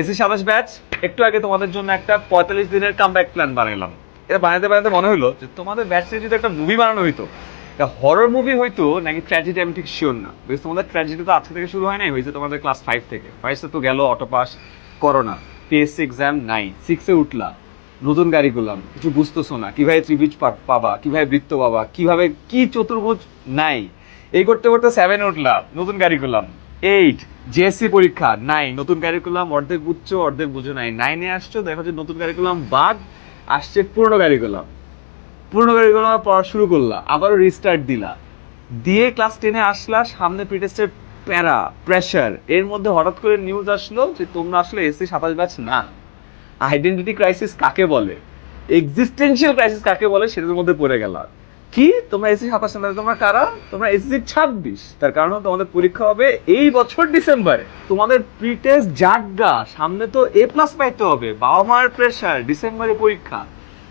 AC 27 batch একটু আগে তোমাদের জন্য একটা 45 দিনের কামব্যাক প্ল্যান বানালাম। এটা বানাতে বানাতে মনে হলো যে তোমাদের ব্যাচ থেকে যদি একটা মুভি বানানো হইতো, একটা হরর মুভি হইতো নাকি ট্র্যাজেডি, আমি ঠিক শিওর না। বিকজ তোমাদের ট্র্যাজেডি তো আজকে থেকে শুরু হয় নাই, হয়েছে তোমাদের ক্লাস 5 থেকে। 5 তো গেল auto pass, corona, PSC exam নাই, 6 এ উঠলা, নতুন গাড়ি করলাম, কিছু বুঝতেছো না কিভাবে ত্রিভুজ পাবা, কিভাবে বৃত্ত পাবা, কিভাবে কি চতুর্ভুজ নাই, এই করতে করতে 7 এ উঠলাম, নতুন গাড়ি করলাম। 8 জিএসসি পরীক্ষা নাই, নতুন কারিকুলাম, অর্ধেক বুঝছো অর্ধেক বুঝো নাই। 9 এ আসছো, দেখো যে নতুন কারিকুলাম বাদ, আসছে পুরনো কারিকুলাম। পুরনো কারিকুলাম পড়া শুরু করলা, আবারও রিস্টার্ট দিলা, দিয়ে ক্লাস 10 এ আসলা, সামনে প্রিটেস্টের প্যারা, প্রেশার, এর মধ্যে হঠাৎ করে নিউজ আসলো যে তোমরা আসলে এসসি 27 ব্যাচ না। আইডেন্টিটি ক্রাইসিস কাকে বলে, এক্সিস্টেন্সিয়াল ক্রাইসিস কাকে বলে, সেটার মধ্যে পড়ে গেল। কি তোমরা এসি 27 না, তোমরা কারা? তোমরা এসি 26। তার কারণ তোমাদের পরীক্ষা হবে এই বছর ডিসেম্বরে। তোমাদের প্রি টেস্ট জাগা, সামনে তো এ প্লাস পাইতে হবে, বাবা মার প্রেশার, ডিসেম্বরে পরীক্ষা।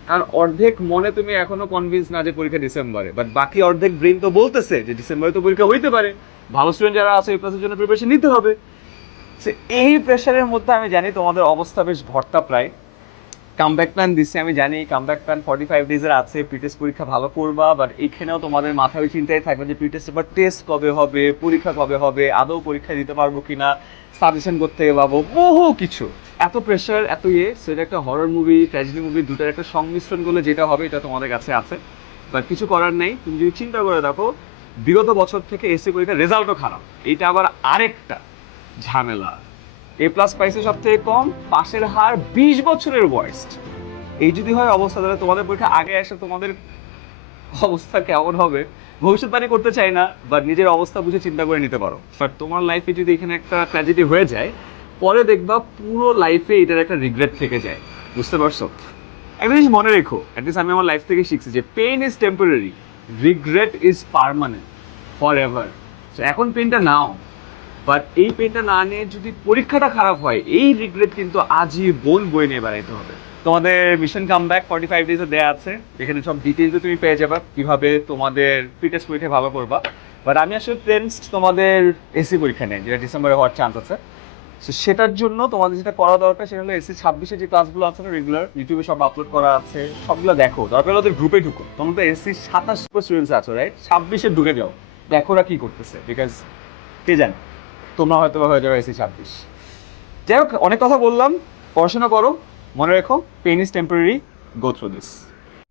কারণ অর্ধেক মনে তুমি এখনো কনভিন্স না যে পরীক্ষা ডিসেম্বরে, বাট বাকি অর্ধেক ব্রেন তো বলতেছে যে ডিসেম্বরে তো পরীক্ষা হইতে পারে, ভালো স্টুডেন্ট যারা আছে এ প্লাসের জন্য প্রিপারেশন নিতে হবে। এই প্রেশারের মধ্যে আমি জানি তোমাদের অবস্থা বেশ ভর্তা প্রায়। কামব্যাক প্ল্যান দিচ্ছি আমি জানি, কামব্যাক প্ল্যান 45 ডেজের আছে, প্রিটেস্ট পরীক্ষা ভালো করবা, বাট এখানেও তোমাদের মাথায় চিন্তায় থাকবে যে প্রিটেস্ট এবার টেস্ট কবে হবে, পরীক্ষা কবে হবে, আদৌ পরীক্ষা দিতে পারবো কিনা, সাজেশন করতে পাবো, বহু কিছু। এত প্রেশার, এত সেটা একটা হরর মুভি, ট্র্যাজেডি মুভি, দুটার একটা সংমিশ্রণ করলে যেটা হবে এটা তোমাদের কাছে আছে। বাট কিছু করার নেই, তুমি যদি চিন্তা করে দেখো বিগত বছর থেকে এসএ পরীক্ষার রেজাল্টও খারাপ, এইটা আবার আরেকটা ঝামেলা। এ প্লাস পাইছে সব থেকে কম, পাশের হার 20 বছরের ওয়ার্স্ট। এই যদি হয় অবস্থা, তাহলে তোমাদের পরীক্ষা আগে এসে তোমাদের অবস্থা কেমন হবে ভবিষ্যৎবাণী করতে চাই না, বাট নিজের অবস্থা বুঝে চিন্তা করে নিতে পারো। বাট তোমার লাইফে যদি এখানে একটা ট্র্যাজেডি হয়ে যায়, পরে দেখবা পুরো লাইফে এটার একটা রিগ্রেট থেকে যায়। বুঝতে পারছো? একটা জিনিস মনে রেখো, অ্যাটলিস্ট আমি আমার লাইফ থেকে শিখছি যে pain is temporary, regret is permanent, for ever. এখন পেইনটা নাও, বাট এই পেনটা না নিয়ে যদি পরীক্ষাটা খারাপ হয়, এই রিগ্রেট কিন্তু আজীবন বয়ে নিয়ে বেড়াইতে হবে। তোমাদের মিশন কামব্যাক 45 ডেজে দেয়া আছে, এখানে সব ডিটেইলসে তুমি পেয়ে যাবে কিভাবে তোমাদের প্রিটেস্ট পরীক্ষা ভালো করবা। বাট আমি আসলে প্লেন্স তোমাদের এসি পরীক্ষা নেই, যেটা ডিসেম্বরে হওয়ার চান্স আছে। সো সেটার জন্য তোমাদের যেটা করা দরকার সেটা হলো এসি 26-এ যে ক্লাসগুলো আছে না রেগুলার, ইউটিউবে সব আপলোড করা আছে, সবগুলো দেখো। দরকার হলে ওদের গ্রুপে ঢুকো, তোমরা তো এসি 27 স্টুডেন্টস আছো রাইট, 26-এ ঢুকে যাও, দেখো ওরা কি করতেছে, বিকজ কে জানে তোমরা হয়তো হয়ে যাবে এসি 26। যাই হোক, অনেক কথা বললাম, পড়াশোনা করো, মনে রেখো pain is temporary, go through this.